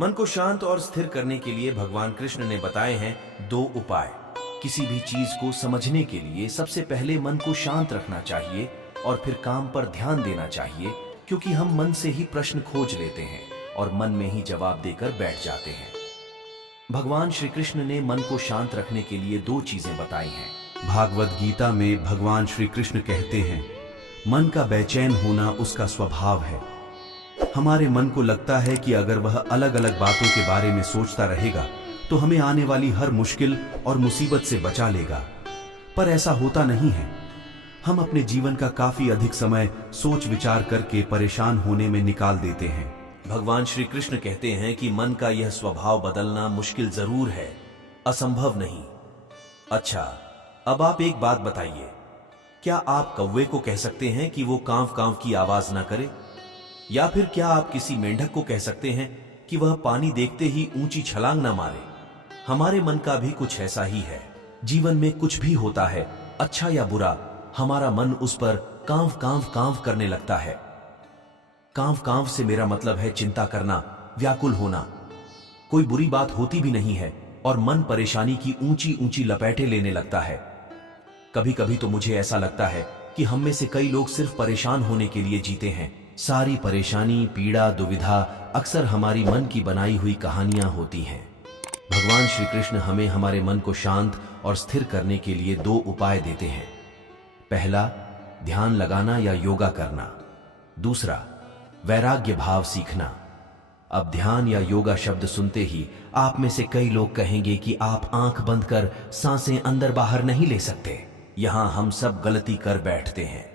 मन को शांत और स्थिर करने के लिए भगवान कृष्ण ने बताए हैं 2 उपाय। किसी भी चीज को समझने के लिए सबसे पहले मन को शांत रखना चाहिए और फिर काम पर ध्यान देना चाहिए, क्योंकि हम मन से ही प्रश्न खोज लेते हैं और मन में ही जवाब देकर बैठ जाते हैं। भगवान श्री कृष्ण ने मन को शांत रखने के लिए 2 चीजें बताई हैं। भागवत गीता में भगवान श्री कृष्ण कहते हैं, मन का बेचैन होना उसका स्वभाव है। हमारे मन को लगता है कि अगर वह अलग अलग बातों के बारे में सोचता रहेगा तो हमें आने वाली हर मुश्किल और मुसीबत से बचा लेगा, पर ऐसा होता नहीं है। हम अपने जीवन का काफी अधिक समय सोच विचार करके परेशान होने में निकाल देते हैं। भगवान श्री कृष्ण कहते हैं कि मन का यह स्वभाव बदलना मुश्किल जरूर है, असंभव नहीं। अच्छा, अब आप एक बात बताइए, क्या आप कौवे को कह सकते हैं कि वो कांव कांव की आवाज ना करे? या फिर क्या आप किसी मेंढक को कह सकते हैं कि वह पानी देखते ही ऊंची छलांग ना मारे? हमारे मन का भी कुछ ऐसा ही है। जीवन में कुछ भी होता है, अच्छा या बुरा, हमारा मन उस पर कांव कांव कांव करने लगता है। कांव कांव से मेरा मतलब है चिंता करना, व्याकुल होना। कोई बुरी बात होती भी नहीं है और मन परेशानी की ऊंची ऊंची लपेटें लेने लगता है। कभी कभी तो मुझे ऐसा लगता है कि हम में से कई लोग सिर्फ परेशान होने के लिए जीते हैं। सारी परेशानी, पीड़ा, दुविधा अक्सर हमारी मन की बनाई हुई कहानियां होती हैं। भगवान श्री कृष्ण हमें हमारे मन को शांत और स्थिर करने के लिए 2 उपाय देते हैं। पहला, ध्यान लगाना या योगा करना। दूसरा, वैराग्य भाव सीखना। अब ध्यान या योगा शब्द सुनते ही आप में से कई लोग कहेंगे कि आप आंख बंद कर सांसें अंदर बाहर नहीं ले सकते। यहां हम सब गलती कर बैठते हैं।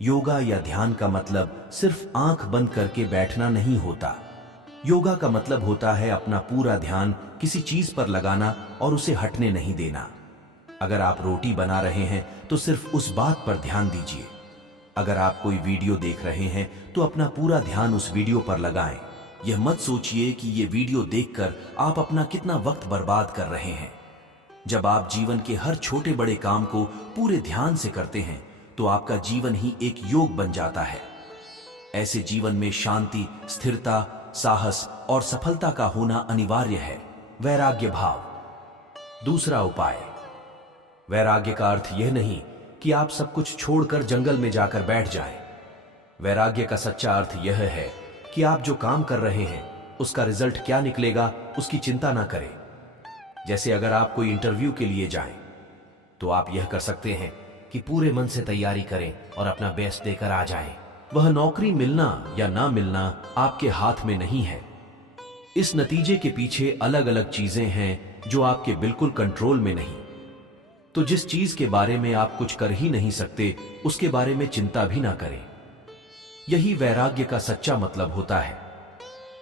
योगा या ध्यान का मतलब सिर्फ आंख बंद करके बैठना नहीं होता। योगा का मतलब होता है अपना पूरा ध्यान किसी चीज पर लगाना और उसे हटने नहीं देना। अगर आप रोटी बना रहे हैं तो सिर्फ उस बात पर ध्यान दीजिए। अगर आप कोई वीडियो देख रहे हैं तो अपना पूरा ध्यान उस वीडियो पर लगाएं। यह मत सोचिए कि ये वीडियो देखकर आप अपना कितना वक्त बर्बाद कर रहे हैं। जब आप जीवन के हर छोटे बड़े काम को पूरे ध्यान से करते हैं तो आपका जीवन ही एक योग बन जाता है। ऐसे जीवन में शांति, स्थिरता, साहस और सफलता का होना अनिवार्य है। वैराग्य भाव। दूसरा उपाय, वैराग्य का अर्थ यह नहीं कि आप सब कुछ छोड़कर जंगल में जाकर बैठ जाएं। वैराग्य का सच्चा अर्थ यह है कि आप जो काम कर रहे हैं उसका रिजल्ट क्या निकलेगा उसकी चिंता ना करें। जैसे अगर आप कोई इंटरव्यू के लिए जाएं तो आप यह कर सकते हैं कि पूरे मन से तैयारी करें और अपना बेस्ट देकर आ जाएं। वह नौकरी मिलना या ना मिलना आपके हाथ में नहीं है। इस नतीजे के पीछे अलग अलग चीजें हैं जो आपके बिल्कुल कंट्रोल में नहीं। तो जिस चीज के बारे में आप कुछ कर ही नहीं सकते उसके बारे में चिंता भी ना करें। यही वैराग्य का सच्चा मतलब होता है।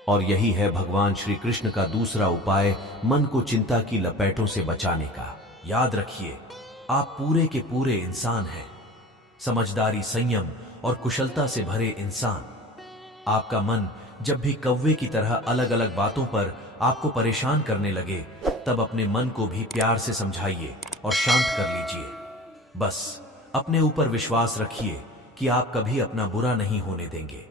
और यही है भगवान श्री कृष्ण का दूसरा उपाय, मन को चिंता की लपेटों से बचाने का। याद रखिए, आप पूरे के पूरे इंसान हैं। समझदारी, संयम और कुशलता से भरे इंसान। आपका मन जब भी कौवे की तरह अलग अलग बातों पर आपको परेशान करने लगे तब अपने मन को भी प्यार से समझाइए और शांत कर लीजिए। बस अपने ऊपर विश्वास रखिए कि आप कभी अपना बुरा नहीं होने देंगे।